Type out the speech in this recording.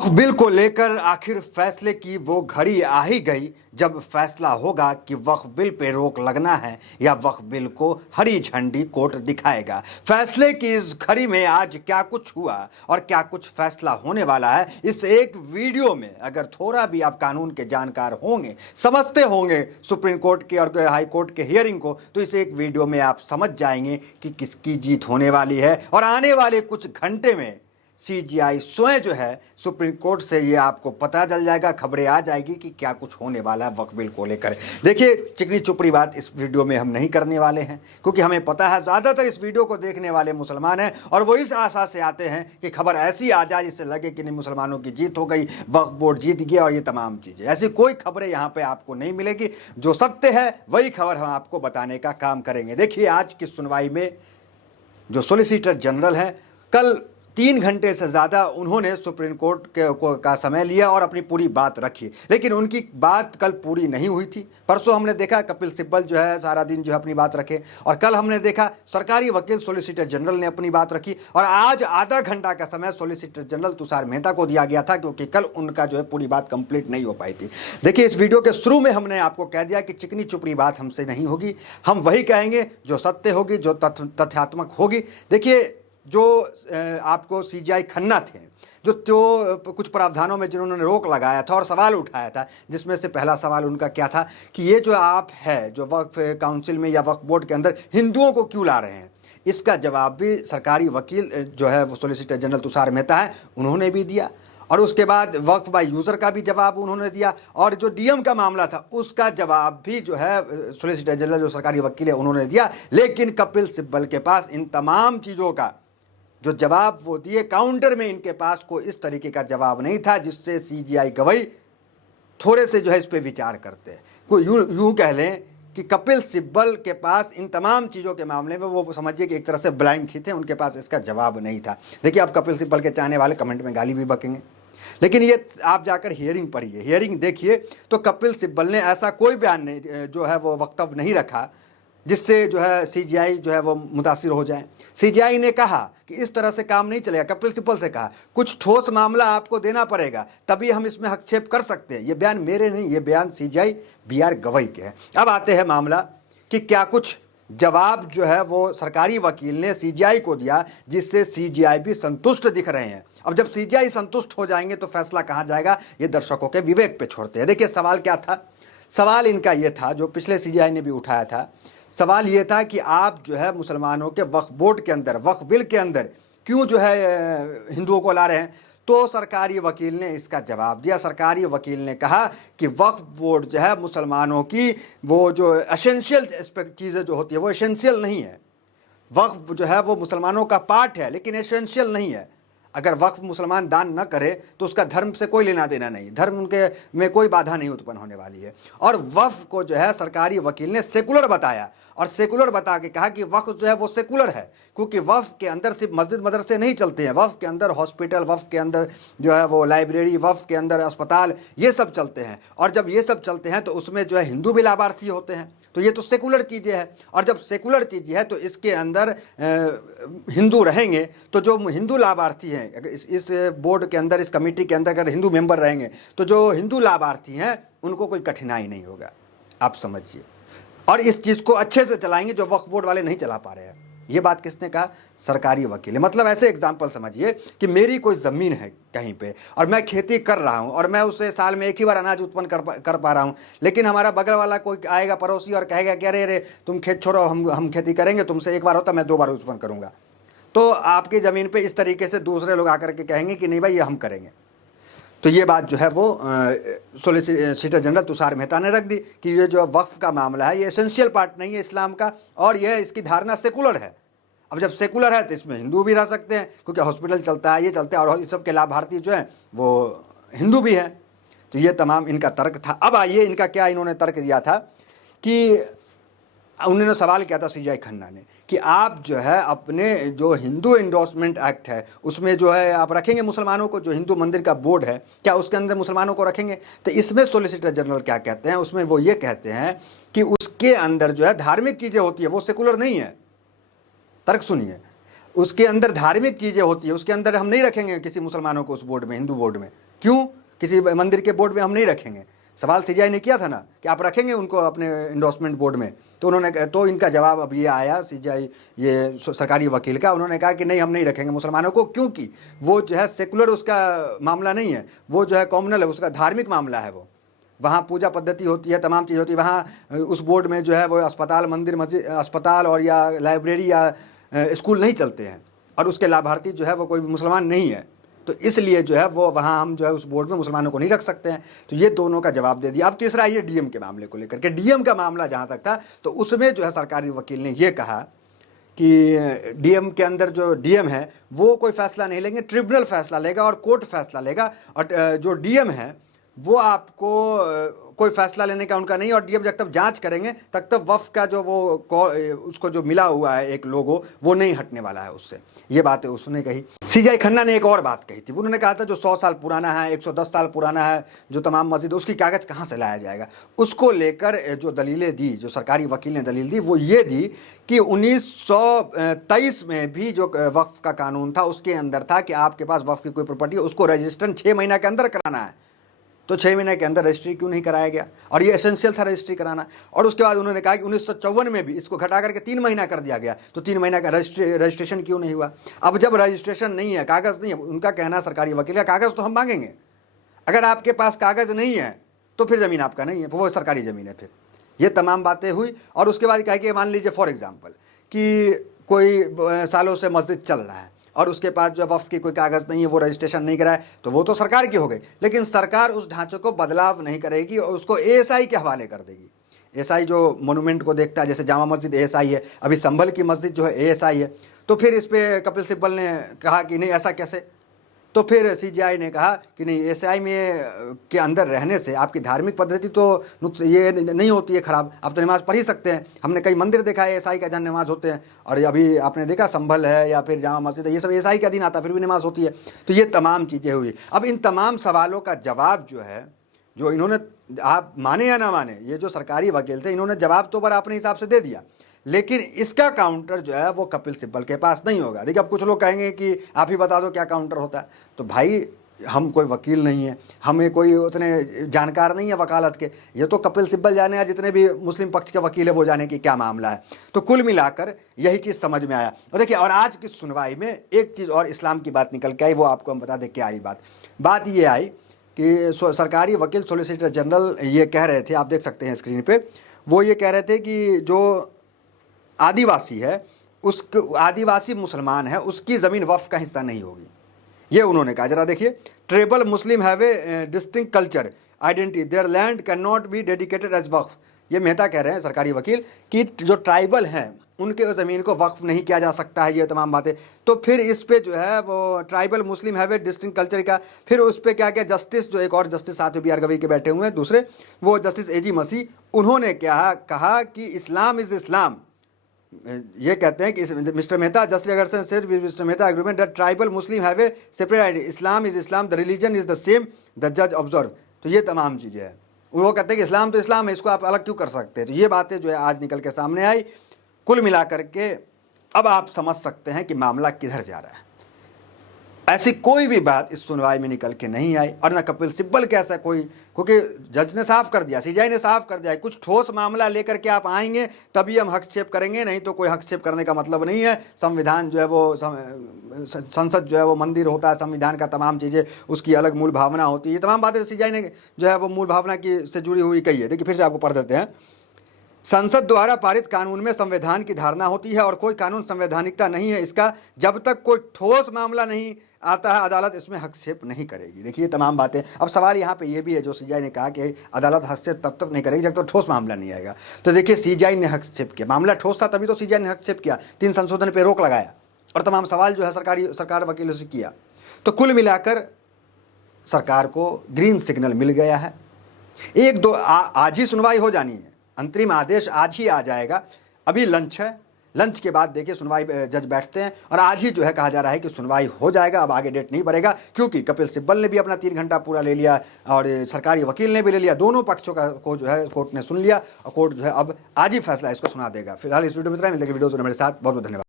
वक्फ bill को लेकर आखिर फैसले की वो घड़ी आ ही गई जब फैसला होगा कि वक्फ बिल पे रोक लगना है या वक्फ बिल को हरी झंडी कोर्ट दिखाएगा। फैसले की इस घड़ी में आज क्या कुछ हुआ और क्या कुछ फैसला होने वाला है, इस एक वीडियो में अगर थोड़ा भी आप कानून के जानकार होंगे, समझते होंगे सुप्रीम कोर्ट के और हाई कोर्ट के हियरिंग को, तो इस एक वीडियो में आप समझ जाएंगे कि किसकी जीत होने वाली है। और आने वाले कुछ घंटे में सीजीआई स्वयं जो है सुप्रीम कोर्ट से ये आपको पता चल जाएगा, खबरें आ जाएगी कि क्या कुछ होने वाला है वक्फ बिल को लेकर। देखिए, चिकनी चुपड़ी बात इस वीडियो में हम नहीं करने वाले हैं, क्योंकि हमें पता है ज़्यादातर इस वीडियो को देखने वाले मुसलमान हैं और वो इस आशा से आते हैं कि खबर ऐसी आ जाए जिससे लगे कि नहीं मुसलमानों की जीत हो गई, वक्फ बोर्ड जीत गया और ये तमाम चीज़ें। ऐसी कोई खबरें यहाँ पर आपको नहीं मिलेगी। जो सत्य है वही खबर हम आपको बताने का काम करेंगे। देखिए, आज की सुनवाई में जो सॉलिसिटर जनरल हैं, कल 3 घंटे से ज़्यादा उन्होंने सुप्रीम कोर्ट का समय लिया और अपनी पूरी बात रखी, लेकिन उनकी बात कल पूरी नहीं हुई थी। परसों हमने देखा कपिल सिब्बल जो है सारा दिन जो है अपनी बात रखे, और कल हमने देखा सरकारी वकील सॉलिसिटर जनरल ने अपनी बात रखी, और आज आधा घंटा का समय सॉलिसिटर जनरल तुषार मेहता को दिया गया था, क्योंकि कल उनका जो है पूरी बात कंप्लीट नहीं हो पाई थी। देखिए, इस वीडियो के शुरू में हमने आपको कह दिया कि चिकनी चुपड़ी बात हमसे नहीं होगी, हम वही कहेंगे जो सत्य होगी, जो तथ्यात्मक होगी। देखिए, जो आपको सीजीआई खन्ना थे, जो कुछ प्रावधानों में जिन्होंने रोक लगाया था और सवाल उठाया था, जिसमें से पहला सवाल उनका क्या था कि ये जो आप है जो वक्फ काउंसिल में या वक्फ बोर्ड के अंदर हिंदुओं को क्यों ला रहे हैं, इसका जवाब भी सरकारी वकील जो है वो सॉलिसिटर जनरल तुषार मेहता है उन्होंने भी दिया। और उसके बाद वक्फ बाय यूज़र का भी जवाब उन्होंने दिया, और जो डीएम का मामला था उसका जवाब भी जो है सॉलिसिटर जनरल जो सरकारी वकील है उन्होंने दिया। लेकिन कपिल सिब्बल के पास इन तमाम चीज़ों का जो जवाब वो दिए, काउंटर में इनके पास कोई इस तरीके का जवाब नहीं था जिससे सीजीआई गवाही थोड़े से जो है इस पर विचार करते हैं। कोई यूँ कह लें कि कपिल सिब्बल के पास इन तमाम चीज़ों के मामले में वो समझिए कि एक तरह से ब्लैंक ही थे, उनके पास इसका जवाब नहीं था। देखिए, आप कपिल सिब्बल के चाहने वाले कमेंट में गाली भी बकेंगे, लेकिन ये आप जाकर हियरिंग पढ़िए, हियरिंग देखिए, तो कपिल सिब्बल ने ऐसा कोई बयान नहीं जो है वो वक्तव्य नहीं रखा जिससे जो है सीजीआई जो है वो मुतासिर हो जाए। सीजीआई ने कहा कि इस तरह से काम नहीं चलेगा। कपिल सिब्बल से कहा कुछ ठोस मामला आपको देना पड़ेगा, तभी हम इसमें हस्तक्षेप कर सकते हैं। ये बयान मेरे नहीं, ये बयान सीजीआई बीआर गवई के हैं। अब आते हैं मामला कि क्या कुछ जवाब जो है वो सरकारी वकील ने सीजीआई को दिया जिससे सीजीआई भी संतुष्ट दिख रहे हैं। अब जब सीजीआई संतुष्ट हो जाएंगे तो फैसला कहाँ जाएगा, ये दर्शकों के विवेक पे छोड़ते हैं। देखिए, सवाल क्या था। सवाल इनका ये था, जो पिछले सीजीआई ने भी उठाया था, सवाल ये था कि आप जो है मुसलमानों के वक्फ बोर्ड के अंदर, वक्फ बिल के अंदर क्यों जो है हिंदुओं को ला रहे हैं। तो सरकारी वकील ने इसका जवाब दिया। सरकारी वकील ने कहा कि वक्फ बोर्ड जो है मुसलमानों की वो जो एसेंशियल चीज़ें जो होती है वो एसेंशियल नहीं है। वक्फ जो है वो मुसलमानों का पार्ट है लेकिन एसेंशियल नहीं है। अगर वक्फ मुसलमान दान न करे तो उसका धर्म से कोई लेना देना नहीं, धर्म उनके में कोई बाधा नहीं उत्पन्न होने वाली है। और वक्फ को जो है सरकारी वकील ने सेकुलर बताया, और सेकुलर बता के कहा कि वक्फ जो है वो सेकुलर है, क्योंकि वक्फ के अंदर सिर्फ मस्जिद मदरसे नहीं चलते हैं, वक्फ के अंदर हॉस्पिटल, वक्फ के अंदर जो है वो लाइब्रेरी, वक्फ के अंदर अस्पताल, ये सब चलते हैं। और जब ये सब चलते हैं तो उसमें जो है हिंदू भी लाभार्थी होते हैं, तो ये तो सेकुलर चीज़ें हैं। और जब सेकुलर चीज़ें है तो इसके अंदर हिंदू रहेंगे, तो जो हिंदू लाभार्थी हैं, अगर इस बोर्ड के अंदर, इस कमेटी के अंदर अगर हिंदू मेंबर रहेंगे तो जो हिंदू लाभार्थी हैं उनको कोई कठिनाई नहीं होगा, आप समझिए। और इस चीज़ को अच्छे से चलाएंगे जो वक्फ बोर्ड वाले नहीं चला पा रहे हैं। ये बात किसने कहा, सरकारी वकील है। मतलब ऐसे एग्जाम्पल समझिए कि मेरी कोई ज़मीन है कहीं पे और मैं खेती कर रहा हूँ और मैं उससे साल में एक ही बार अनाज उत्पन्न कर पा रहा हूँ, लेकिन हमारा बगल वाला कोई आएगा पड़ोसी और कहेगा कि अरे तुम खेत छोड़ो, हम खेती करेंगे, तुमसे एक बार होता मैं 2 बार उत्पन्न करूँगा। तो आपकी ज़मीन पर इस तरीके से दूसरे लोग आकर के कहेंगे कि नहीं भाई ये हम करेंगे। तो ये बात जो है वो सॉलिसिटर जनरल तुषार मेहता ने रख दी कि ये जो वक्फ का मामला है ये एसेंशियल पार्ट नहीं है इस्लाम का, और यह इसकी धारणा सेकुलर है। अब जब सेकुलर है तो इसमें हिंदू भी रह सकते हैं, क्योंकि हॉस्पिटल चलता है, ये चलता है, और इस सब के लाभार्थी जो हैं वो हिंदू भी हैं। तो ये तमाम इनका तर्क था। अब आइए इनका क्या इन्होंने तर्क दिया था कि उन्होंने सवाल किया था सीजीआई खन्ना ने कि आप जो है अपने जो हिंदू एंडोर्समेंट एक्ट है उसमें जो है आप रखेंगे मुसलमानों को, जो हिंदू मंदिर का बोर्ड है क्या उसके अंदर मुसलमानों को रखेंगे। तो इसमें सॉलिसिटर जनरल क्या कहते हैं, उसमें वो ये कहते हैं कि उसके अंदर जो है धार्मिक चीज़ें होती है वो सेकुलर नहीं है। तर्क सुनिए, उसके अंदर धार्मिक चीज़ें होती है, उसके अंदर हम नहीं रखेंगे किसी मुसलमानों को उस बोर्ड में, हिंदू बोर्ड में। क्यों? किसी मंदिर के बोर्ड में हम नहीं रखेंगे। सवाल सीजीआई ने किया था ना कि आप रखेंगे उनको अपने इंडोर्समेंट बोर्ड में, तो उन्होंने, तो इनका जवाब अब ये आया सीजीआई ये सरकारी वकील का, उन्होंने कहा कि नहीं हम नहीं रखेंगे मुसलमानों को, क्योंकि वो जो है सेकुलर उसका मामला नहीं है, वो जो है कॉम्युनल है, उसका धार्मिक मामला है। वो वहाँ पूजा पद्धति होती है, तमाम चीज़ होती है। वहाँ उस बोर्ड में जो है वो अस्पताल, मंदिर, मस्जिद, अस्पताल और या लाइब्रेरी या स्कूल नहीं चलते हैं, और उसके लाभार्थी जो है वो कोई मुसलमान नहीं है, तो इसलिए जो है वो वहाँ हम जो है उस बोर्ड में मुसलमानों को नहीं रख सकते हैं। तो ये दोनों का जवाब दे दिया। अब तीसरा ये डीएम के मामले को लेकर के, डीएम का मामला जहाँ तक था तो उसमें जो है सरकारी वकील ने ये कहा कि डीएम के अंदर जो डीएम है वो कोई फैसला नहीं लेंगे, ट्रिब्यूनल फैसला लेगा और कोर्ट फैसला लेगा, और जो डीएम है वो आपको कोई फैसला लेने का उनका नहीं, और डीएम जब तक जांच करेंगे तब तक वक्फ का जो वो उसको जो मिला हुआ है एक लोगो, वो नहीं हटने वाला है उससे। ये बात उसने कही। सीजीआई खन्ना ने एक और बात कही थी, उन्होंने कहा था जो 100 साल पुराना है, 110 साल पुराना है जो तमाम मस्जिद, उसकी कागज़ कहाँ से लाया जाएगा। उसको लेकर जो दलीलें दी, जो सरकारी वकील ने दलील दी, वो ये दी कि 1923 में भी जो वक्फ का कानून था उसके अंदर था कि आपके पास वक्फ की कोई प्रॉपर्टी है उसको रजिस्ट्रेशन 6 महीने के अंदर कराना है, तो 6 महीने के अंदर रजिस्ट्री क्यों नहीं कराया गया, और ये एसेंशियल था रजिस्ट्री कराना। और उसके बाद उन्होंने कहा कि 1954 में भी इसको घटा करके 3 महीना कर दिया गया, तो 3 महीना का रजिस्ट्रेशन क्यों नहीं हुआ। अब जब रजिस्ट्रेशन नहीं है, कागज़ नहीं है, उनका कहना सरकारी वकील का कागज़ तो हम मांगेंगे, अगर आपके पास कागज़ नहीं है तो फिर ज़मीन आपका नहीं है, वो सरकारी ज़मीन है। फिर ये तमाम बातें हुई, और उसके बाद कहा कि मान लीजिए फॉर एग्जाम्पल कि कोई सालों से मस्जिद चल रहा है और उसके पास जो वक्फ की कोई कागज़ नहीं है, वो रजिस्ट्रेशन नहीं कराए, तो वो तो सरकार की हो गई, लेकिन सरकार उस ढांचे को बदलाव नहीं करेगी और उसको एएसआई के हवाले कर देगी। एएसआई जो मोनूमेंट को देखता है, जैसे जामा मस्जिद एएसआई है, अभी संभल की मस्जिद जो है एएसआई है, तो फिर इस पर कपिल सिब्बल ने कहा कि नहीं ऐसा कैसे, तो फिर सीजीआई ने कहा कि नहीं, एएसआई में के अंदर रहने से आपकी धार्मिक पद्धति तो ये नहीं होती है ख़राब, आप तो नमाज़ पढ़ ही सकते हैं। हमने कई मंदिर देखा है एएसआई का जहाँ नमाज़ होते हैं, और अभी आपने देखा संभल है या फिर जामा मस्जिद है, ये सब एएसआई का दिन आता फिर भी नमाज़ होती है। तो ये तमाम चीज़ें हुई। अब इन तमाम सवालों का जवाब जो है, जो इन्होंने, आप माने या ना माने, ये जो सरकारी वकील थे इन्होंने जवाब तो पर अपने हिसाब से दे दिया, लेकिन इसका काउंटर जो है वो कपिल सिब्बल के पास नहीं होगा। देखिए अब कुछ लोग कहेंगे कि आप ही बता दो क्या काउंटर होता है, तो भाई हम कोई वकील नहीं है, हमें कोई उतने जानकार नहीं है वकालत के, ये तो कपिल सिब्बल जाने या जितने भी मुस्लिम पक्ष के वकील है वो जाने कि क्या मामला है। तो कुल मिलाकर यही चीज़ समझ में आया। और देखिए, और आज की सुनवाई में एक चीज़ और इस्लाम की बात निकल के आई, वो आपको हम बता दें क्या आई बात ये आई कि सरकारी वकील सॉलिसिटर जनरल ये कह रहे थे, आप देख सकते हैं स्क्रीन पे, वो ये कह रहे थे कि जो आदिवासी है, उसके आदिवासी मुसलमान है, उसकी ज़मीन वक्फ का हिस्सा नहीं होगी, ये उन्होंने कहा। जरा देखिए, tribal Muslim have a distinct culture identity, there land can not be dedicated as waqf. ये मेहता कह रहे हैं सरकारी वकील कि जो ट्राइबल हैं उनके ज़मीन को वक्फ नहीं किया जा सकता है, ये तमाम बातें। तो फिर इस पे जो है वो tribal Muslim have a distinct culture का, फिर उस पर क्या क्या जस्टिस, जो एक और जस्टिस साथ में BR गवई के बैठे हुए हैं दूसरे, वो जस्टिस AG मसीह, उन्होंने क्या कहा कि इस्लाम इज़ इस्लाम। ये कहते हैं कि मिस्टर मेहता, जस्टिस अगरसन said with Mister Mehta agreement that tribal Muslim have a separate identity, Islam is Islam, the religion is the same, the जज ऑब्जर्व। तो ये तमाम चीज़ें हैं। वो कहते हैं कि इस्लाम तो इस्लाम है, इसको आप अलग क्यों कर सकते हैं। तो ये बातें जो है आज निकल के सामने आई। कुल मिलाकर के अब आप समझ सकते हैं कि मामला किधर जा रहा है। ऐसी कोई भी बात इस सुनवाई में निकल के नहीं आई, और ना कपिल सिब्बल के ऐसा कोई, क्योंकि जज ने साफ कर दिया, सीजीआई ने साफ कर दिया, कुछ ठोस मामला लेकर के आप आएंगे तभी हम हस्तक्षेप करेंगे, नहीं तो कोई हस्तक्षेप करने का मतलब नहीं है। संविधान जो है वो, संसद जो है वो मंदिर होता है, संविधान का तमाम चीज़ें उसकी अलग मूल भावना होती है। ये तमाम बातें सीजीआई ने जो है वो मूल भावना की से जुड़ी हुई कही है। देखिए फिर से आपको पढ़ देते हैं। संसद द्वारा पारित कानून में संविधान की धारणा होती है और कोई कानून संवैधानिकता नहीं है इसका, जब तक कोई ठोस मामला नहीं आता है अदालत इसमें हस्तक्षेप नहीं करेगी। देखिए तमाम बातें। अब सवाल यहाँ पे ये भी है, जो सीजीआई ने कहा कि अदालत हस्तक्षेप तब तक नहीं करेगी जब तक ठोस मामला नहीं आएगा। तो देखिए सीजीआई ने हस्तक्षेप किया, मामला ठोस था तभी तो सीजीआई ने हस्तक्षेप किया, 3 संशोधन पर रोक लगाया और तमाम सवाल जो है सरकार वकीलों से किया। तो कुल मिलाकर सरकार को ग्रीन सिग्नल मिल गया है। एक दो आज ही सुनवाई हो जानी है, अंतरिम आदेश आज ही आ जाएगा। अभी लंच है, लंच के बाद देखिए सुनवाई जज बैठते हैं और आज ही जो है कहा जा रहा है कि सुनवाई हो जाएगा। अब आगे डेट नहीं बढ़ेगा, क्योंकि कपिल सिब्बल ने भी अपना 3 घंटा पूरा ले लिया और सरकारी वकील ने भी ले लिया, दोनों पक्षों को जो है कोर्ट ने सुन लिया और कोर्ट जो है अब आज ही फैसला इसको सुना देगा। फिलहाल इस वीडियो में इतना ही, मिलेगा वीडियो मेरे साथ। बहुत बहुत धन्यवाद।